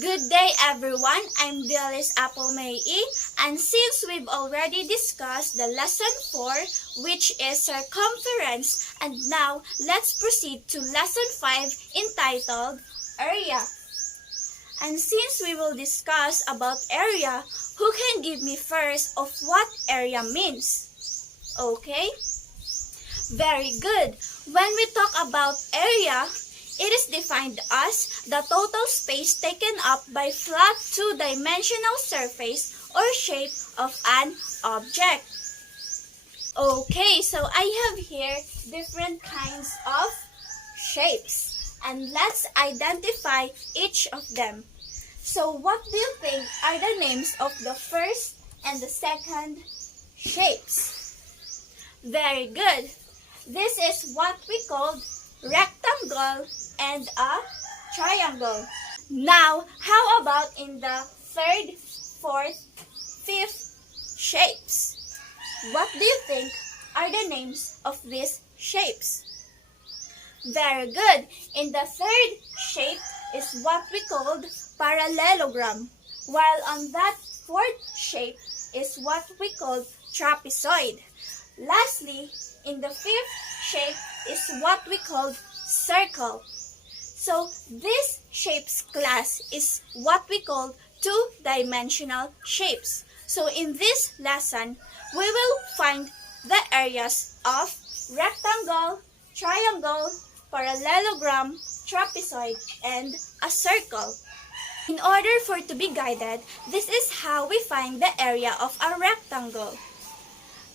Good day everyone, I'm Dilys Applemae, and since we've already discussed the lesson 4, which is circumference, and now let's proceed to lesson 5 entitled area. And since we will discuss about area, who can give me first of what area means? Okay? Very good. When we talk about area, it is defined as the total space taken up by flat two-dimensional surface or shape of an object. Okay, so I have here different kinds of shapes, and let's identify each of them. So what do you think are the names of the first and the second shapes? Very good. This is what we call rectangle and a triangle. Now, how about in the third, fourth, fifth shapes? What do you think are the names of these shapes? Very good. In the third shape is what we called parallelogram, while on that fourth shape is what we call trapezoid. Lastly, in the fifth shape is what we call circle. So this shapes class is what we call two-dimensional shapes. So in this lesson, we will find the areas of rectangle, triangle, parallelogram, trapezoid, and a circle. In order for it to be guided, this is how we find the area of a rectangle.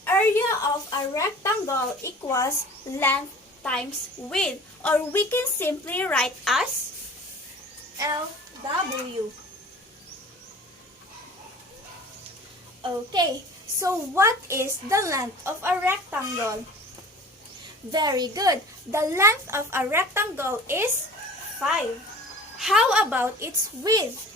Area of a rectangle equals length times width, or we can simply write as LW. Okay, so what is the length of a rectangle? Very good. The length of a rectangle is 5. How about its width?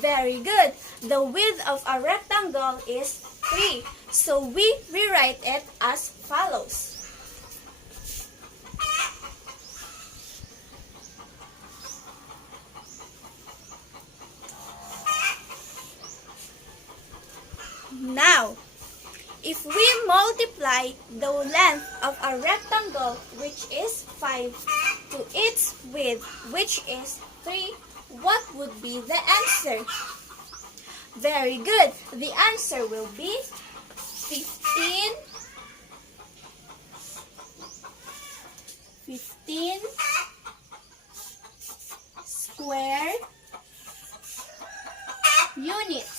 Very good. The width of a rectangle is 3. So we rewrite it as follows. Now, if we multiply the length of a rectangle, which is 5, to its width, which is 3, what would be the answer? Very good. The answer will be 15 square units.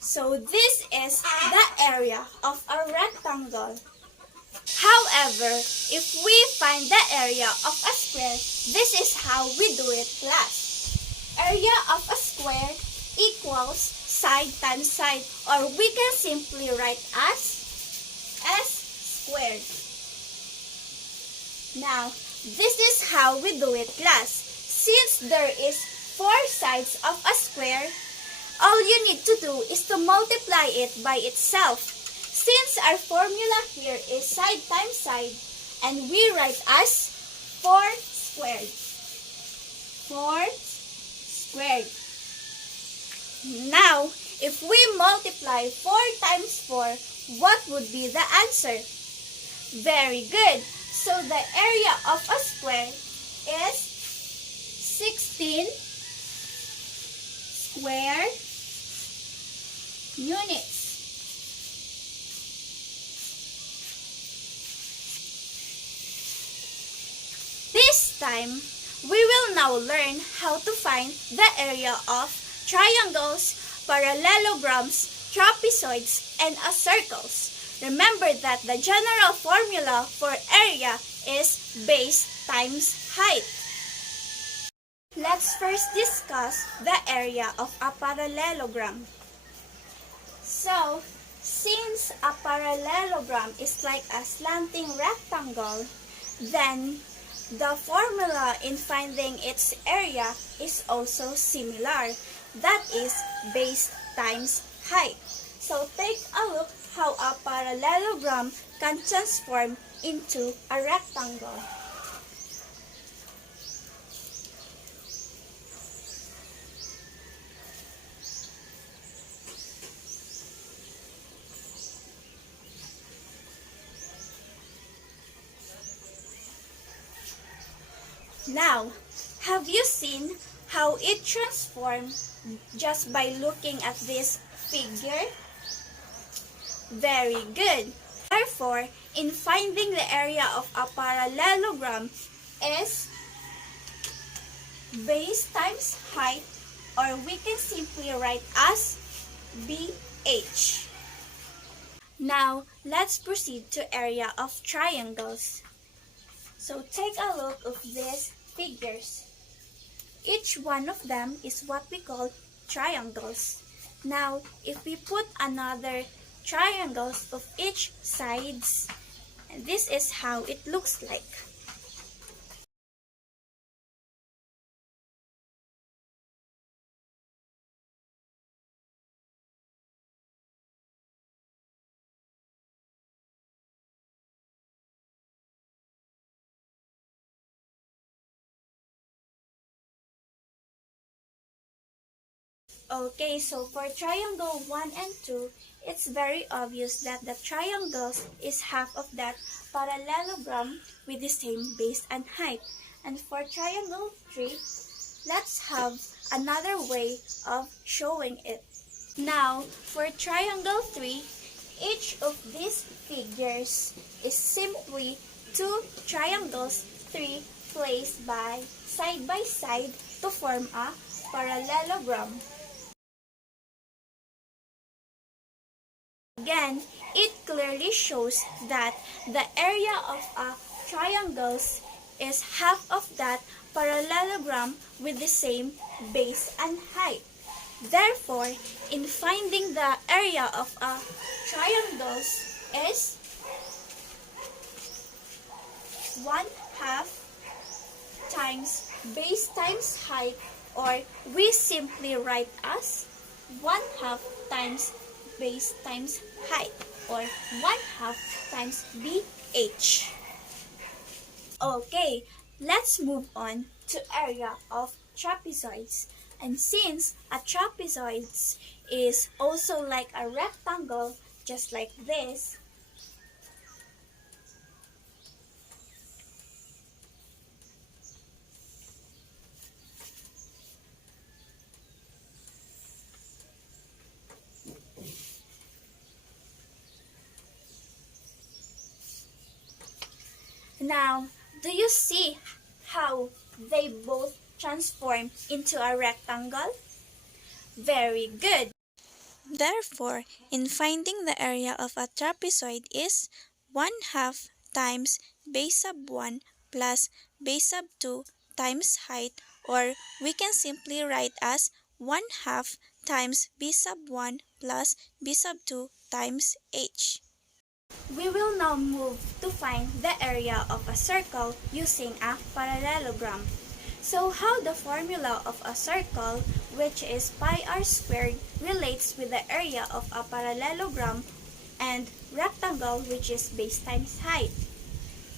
So this is the area of a rectangle. However, if we find the area of a square, this is how we do it, class. Area of a square equals side times side, or we can simply write as S squared. Now, this is how we do it, class. Since there is 4 sides of a square, all you need to do is to multiply it by itself. Since our formula here is side times side, and we write as 4 squared. 4 squared. Now, if we multiply 4 times 4, what would be the answer? Very good. So the area of a square is 16 square units. This time, we will now learn how to find the area of triangles, parallelograms, trapezoids, and circles. Remember that the general formula for area is base times height. Let's first discuss the area of a parallelogram. So, since a parallelogram is like a slanting rectangle, then the formula in finding its area is also similar. That is base times height. So take a look how a parallelogram can transform into a rectangle. Now, have you seen how it transformed just by looking at this figure? Very good. Therefore, in finding the area of a parallelogram is base times height, or we can simply write as BH. Now, let's proceed to area of triangles. So take a look of these figures. Each one of them is what we call triangles. Now, if we put another triangles of each sides, this is how it looks like. Okay, so for triangle 1 and 2, it's very obvious that the triangles is half of that parallelogram with the same base and height. And for triangle 3, let's have another way of showing it. Now, for triangle 3, each of these figures is simply two triangles, 3 placed by side to form a parallelogram. Again, it clearly shows that the area of a triangle is half of that parallelogram with the same base and height. Therefore, in finding the area of a triangle is 1/2 times base times height, or we simply write as 1/2 times base times height, or 1/2 times BH. Okay, let's move on to area of trapezoids. And since a trapezoid is also like a rectangle, just like this, now, do you see how they both transform into a rectangle? Very good. Therefore, in finding the area of a trapezoid is 1/2 times base sub 1 plus base sub 2 times height, or we can simply write as 1/2 times b sub 1 plus b sub 2 times h. We will now move to find the area of a circle using a parallelogram. So how the formula of a circle, which is pi r squared, relates with the area of a parallelogram and rectangle, which is base times height.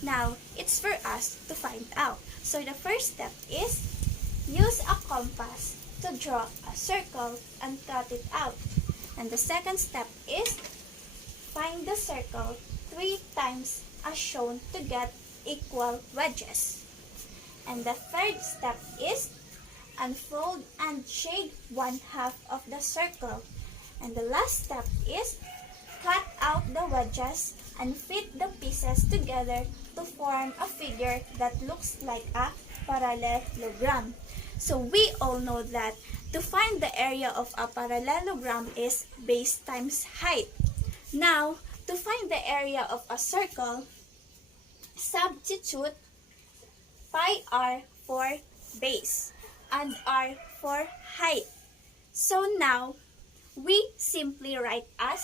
Now, it's for us to find out. So the first step is use a compass to draw a circle and cut it out. And the second step is find the circle 3 times as shown to get equal wedges. And the third step is unfold and shade 1/2 of the circle. And the last step is cut out the wedges and fit the pieces together to form a figure that looks like a parallelogram. So we all know that to find the area of a parallelogram is base times height. Now, to find the area of a circle, substitute pi r for base and r for height. So now, we simply write as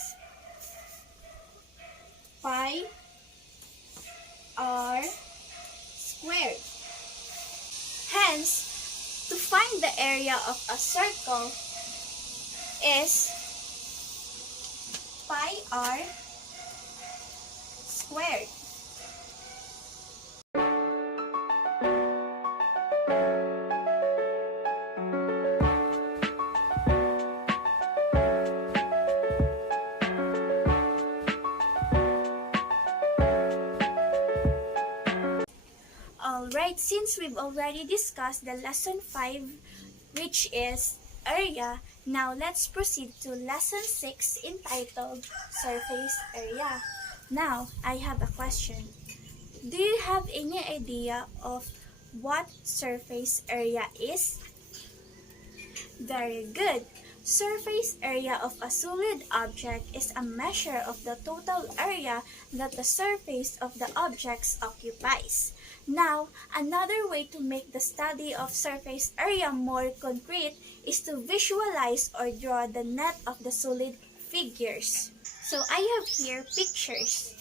pi r squared. Hence, to find the area of a circle is pi r squared. Alright, since we've already discussed the lesson 5, which is area, now let's proceed to lesson 6 entitled surface area. Now, I have a question. Do you have any idea of what surface area is? Very good. Surface area of a solid object is a measure of the total area that the surface of the objects occupies. Now, another way to make the study of surface area more concrete is to visualize or draw the net of the solid figures. So I have here pictures.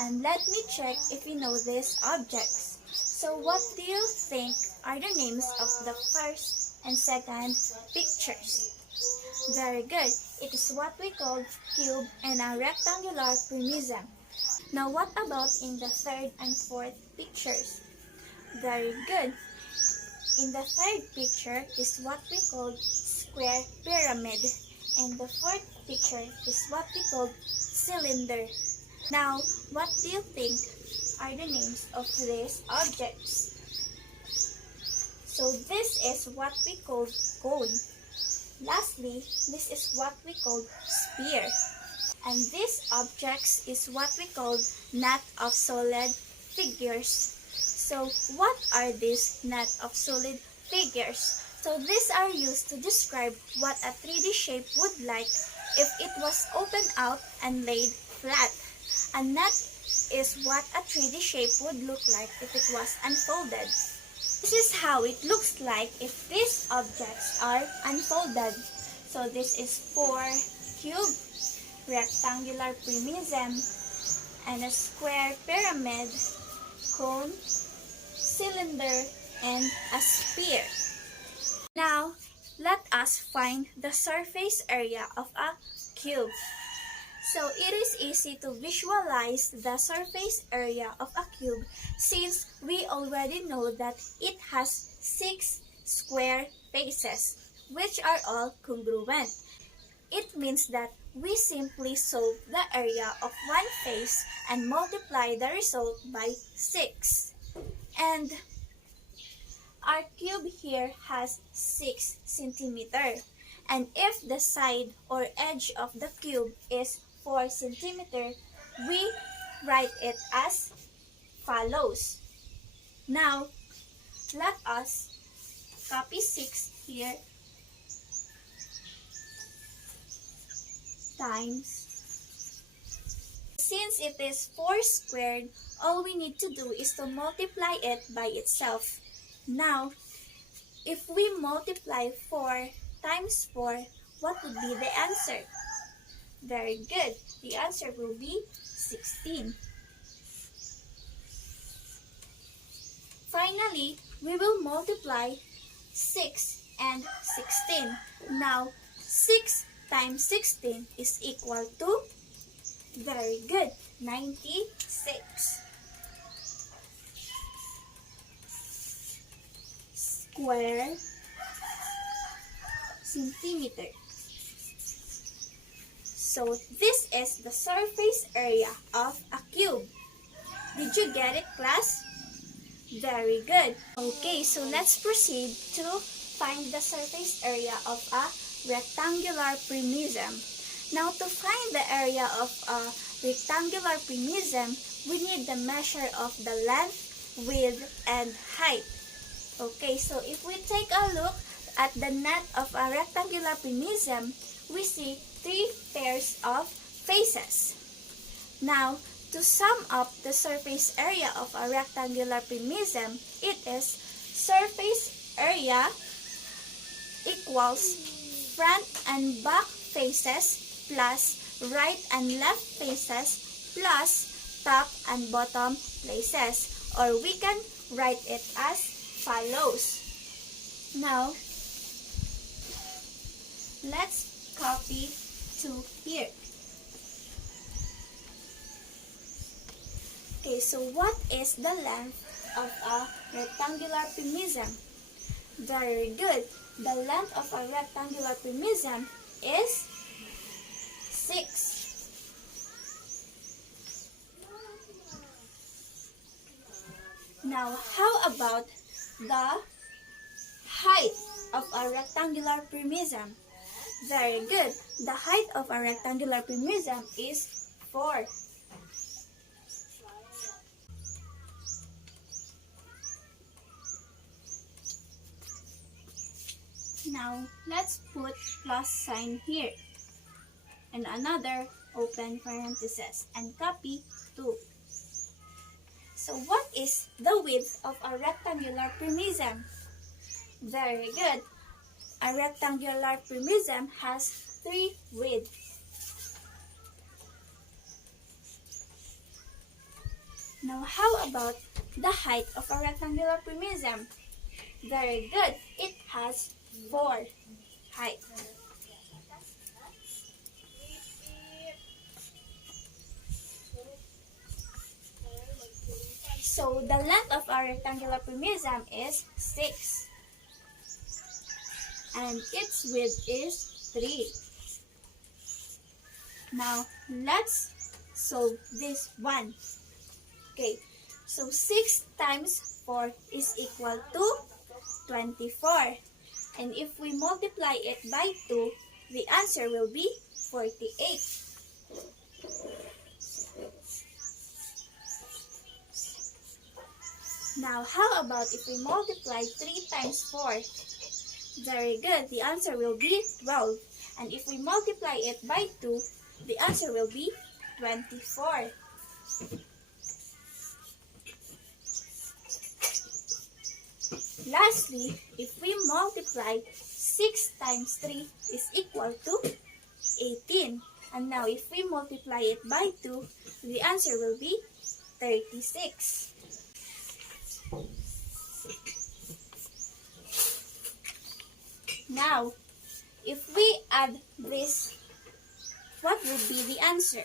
And let me check if you know these objects. So what do you think are the names of the first and second pictures? Very good. It is what we call cube and a rectangular prism. Now what about in the third and fourth pictures? Very good. In the third picture is what we call square pyramid. And the fourth picture is what we call cylinder. Now, what do you think are the names of these objects? So this is what we call cone. Lastly, this is what we call sphere. And these objects is what we call net of solid figures. So what are these net of solid figures? So these are used to describe what a 3D shape would like if it was opened out and laid flat. A net is what a 3D shape would look like if it was unfolded. This is how it looks like if these objects are unfolded. So this is 4 cube, rectangular prism, and a square pyramid, cone, cylinder, and a sphere. Now, let us find the surface area of a cube. So it is easy to visualize the surface area of a cube since we already know that it has 6 square faces, which are all congruent. It means that we simply solve the area of one face and multiply the result by 6. And our cube here has 6 centimeter. And if the side or edge of the cube is 4 centimeter, we write it as follows. Now, let us copy 6 here times. Since it is 4 squared, all we need to do is to multiply it by itself. Now, if we multiply 4 times 4, what would be the answer? Very good. The answer will be 16. Finally, we will multiply 6 and 16. Now, 6 times 16 is equal to, very good, 96. Square centimeter. So this is the surface area of a cube. Did you get it, class? Very good. Okay, so let's proceed to find the surface area of a rectangular prism. Now, to find the area of a rectangular prism, we need the measure of the length, width, and height. Okay, so if we take a look at the net of a rectangular prism, we see 3 pairs of faces. Now, to sum up the surface area of a rectangular prism, it is surface area equals front and back faces plus right and left faces plus top and bottom places. Or we can write it as follows. Now, let's copy 2 here. Okay, so what is the length of a rectangular prism? Very good. The length of a rectangular prism is 6. Now, how about the height of a rectangular prism? Very good. The height of a rectangular prism is 4. Now, let's put plus sign here and another open parenthesis and copy 2. So what is the width of a rectangular prism? Very good. A rectangular prism has 3 widths. Now how about the height of a rectangular prism? Very good. It has 4 height. So the length of a rectangular prism is 6. And its width is 3. Now let's solve this one. Okay, so 6 times 4 is equal to 24. And if we multiply it by 2, the answer will be 48. Now, how about if we multiply 3 times 4? Very good. The answer will be 12. And if we multiply it by 2, the answer will be 24. Lastly, if we multiply 6 times 3 is equal to 18. And now if we multiply it by 2, the answer will be 36. Now, if we add this, what would be the answer?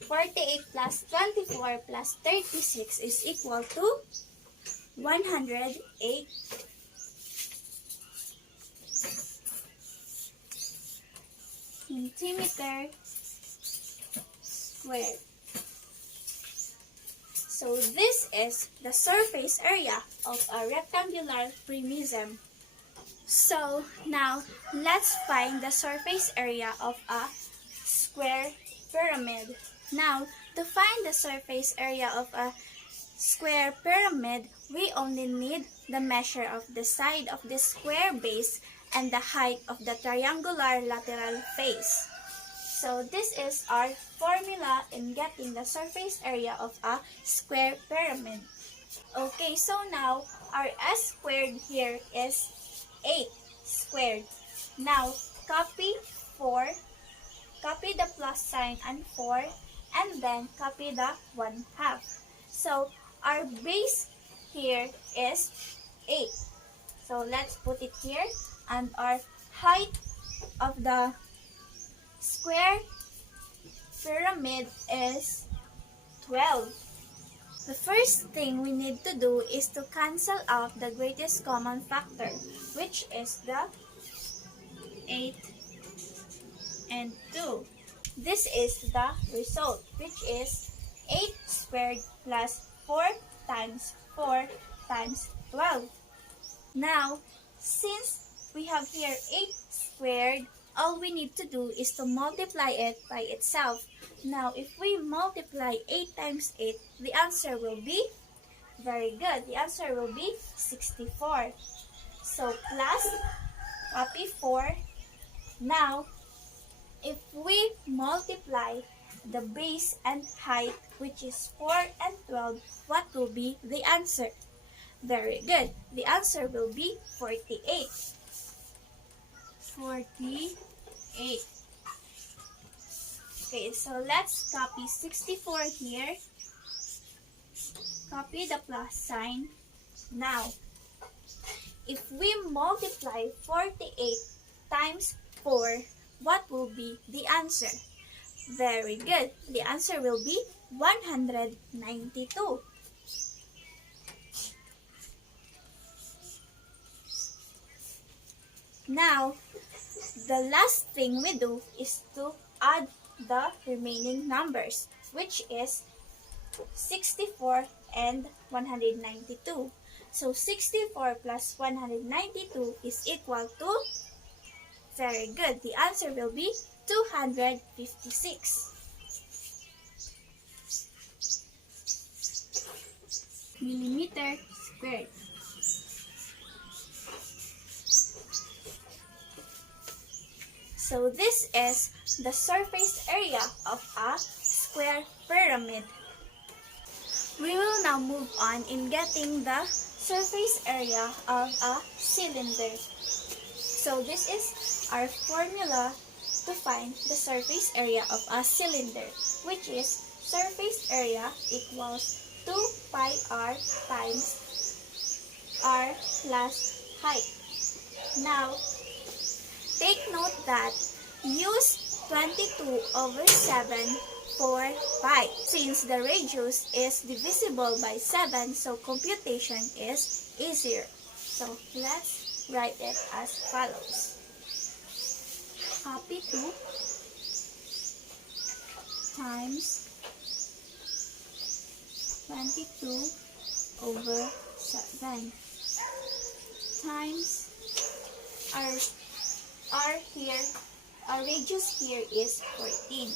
48 plus 24 plus 36 is equal to 108 centimeter squared. So this is the surface area of a rectangular prism. So now let's find the surface area of a square pyramid. Now, to find the surface area of a square pyramid, we only need the measure of the side of the square base and the height of the triangular lateral face. So this is our formula in getting the surface area of a square pyramid. Okay, so now our s squared here is 8 squared. Now copy 4, copy the plus sign and 4, and then copy the 1/2. So our base here is 8. So let's put it here, and our height of the square pyramid is 12. The first thing we need to do is to cancel out the greatest common factor, which is the 8 and 2. This is the result, which is 8 squared plus 4 times 4 times 12. Now, since we have here 8 squared, all we need to do is to multiply it by itself. Now, if we multiply 8 times 8, the answer will be, very good, the answer will be 64. So, plus, copy 4. Now, if we multiply the base and height, which is 4 and 12, what will be the answer? Very good. The answer will be 48. 48. Okay, so let's copy 64 here. Copy the plus sign. Now, if we multiply 48 times 4, what will be the answer? Very good. The answer will be 192. Now, the last thing we do is to add the remaining numbers, which is 64 and 192. So 64 plus 192 is equal to, very good, the answer will be 256 millimeter squared. So this is the surface area of a square pyramid. We will now move on in getting the surface area of a cylinder. So this is our formula to find the surface area of a cylinder, which is surface area equals 2 pi r times r plus height. Now, take note that use 22 over 7 for pi. Since the radius is divisible by 7, so computation is easier. So let's write it as follows. Copy 2 times 22 over 7 times our radius here is 14.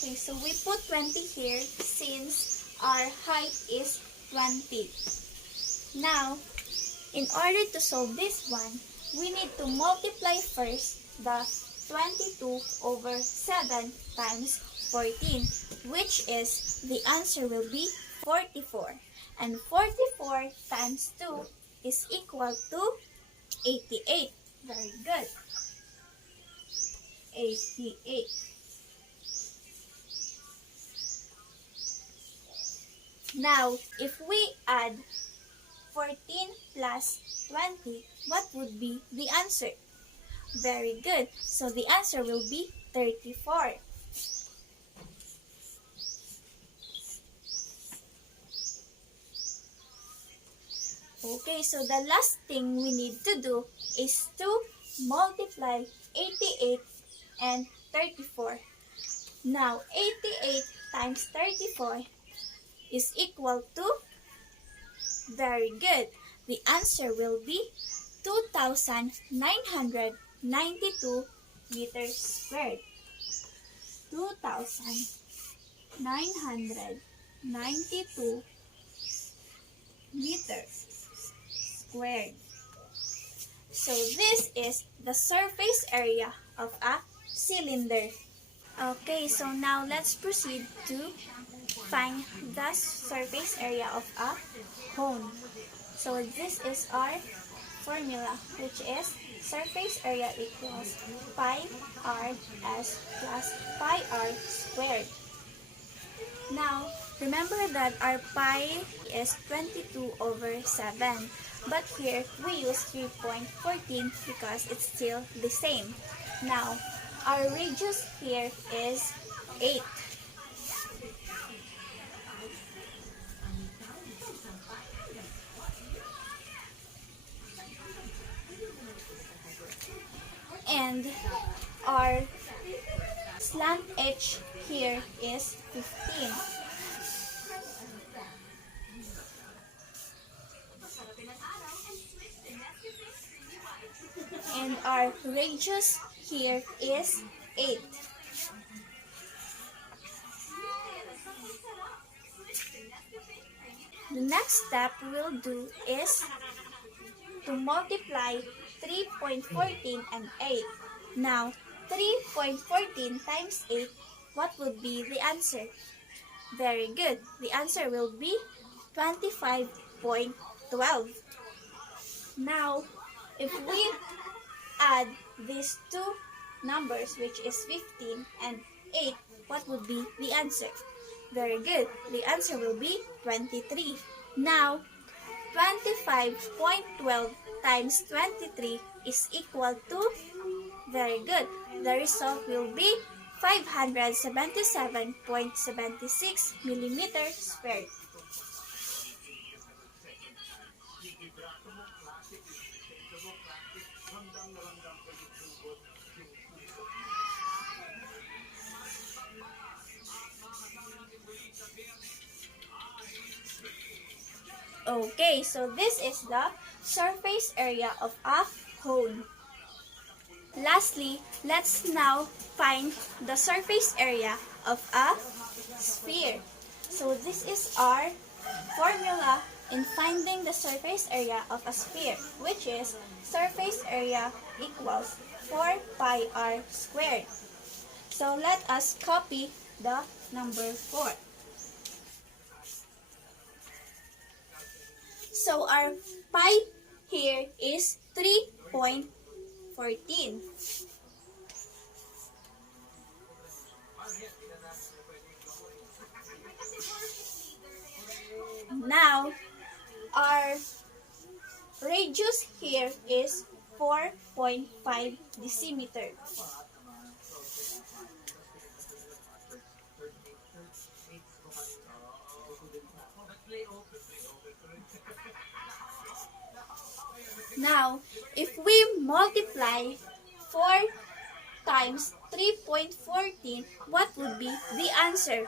Okay, so we put 20 here since our height is 20. Now, in order to solve this one, we need to multiply first the 22 over 7 times 14, which is, the answer will be 44. And 44 times 2 is equal to 88. Very good. 88. Now, if we add 14 plus 20, what would be the answer? Very good. So the answer will be 34. Okay, so the last thing we need to do is to multiply 88 and 34. Now, 88 times 34 is equal to, very good, the answer will be 2,992 meters squared. 2,992 meters squared. So this is the surface area of a cylinder. Okay, so now let's proceed to find the surface area of a cone. So this is our formula, which is surface area equals pi r s plus pi r squared. Now, remember that our pi is 22 over 7. But here, we use 3.14 because it's still the same. Now, our radius here is 8. And our slant edge here is 15. And our radius here is 8. The next step we'll do is to multiply 3.14 and 8. Now, 3.14 times 8, what would be the answer? Very good. The answer will be 25.12. Now, if we add these two numbers, which is 15 and 8, what would be the answer? Very good. The answer will be 23. Now, 25.12 times 23 is equal to, very good, the result will be 577.76 millimeters squared. Okay, so this is the surface area of a cone. Lastly, let's now find the surface area of a sphere. So this is our formula in finding the surface area of a sphere, which is surface area equals 4 pi r squared. So let us copy the number 4. So our pi here is 3.14. Now, our radius here is 4.5 decimeter. Now, if we multiply 4 times 3.14, what would be the answer?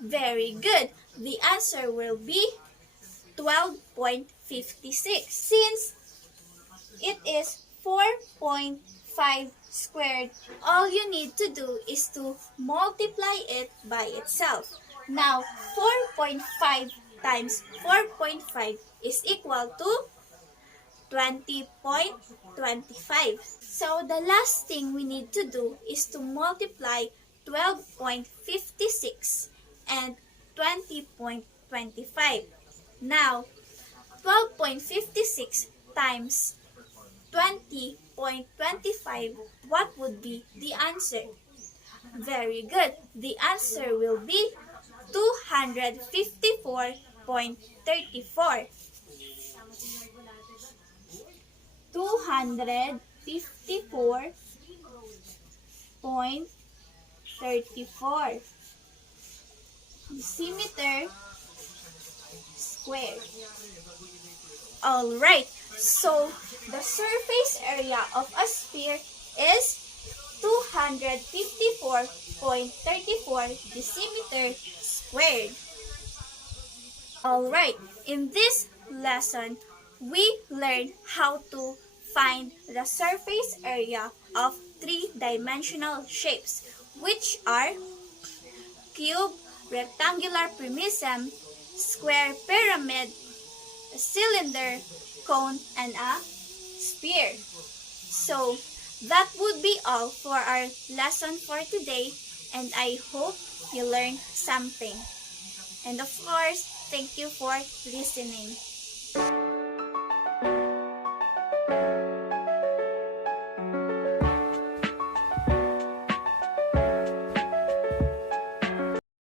Very good. The answer will be 12.56. Since it is 4.5 squared, all you need to do is to multiply it by itself. Now, 4.5 times 4.5 is equal to 20.25. So the last thing we need to do is to multiply 12.56 and 20.25. Now, 12.56 times 20.25, what would be the answer? Very good. The answer will be 254.34. 254.34 decimeter squared. Alright, so the surface area of a sphere is 254.34 decimeter squared. Alright, in this lesson, we learned how to find the surface area of three-dimensional shapes, which are cube, rectangular prism, square pyramid, a cylinder, cone, and a sphere. So, that would be all for our lesson for today, and I hope you learned something. And of course, thank you for listening.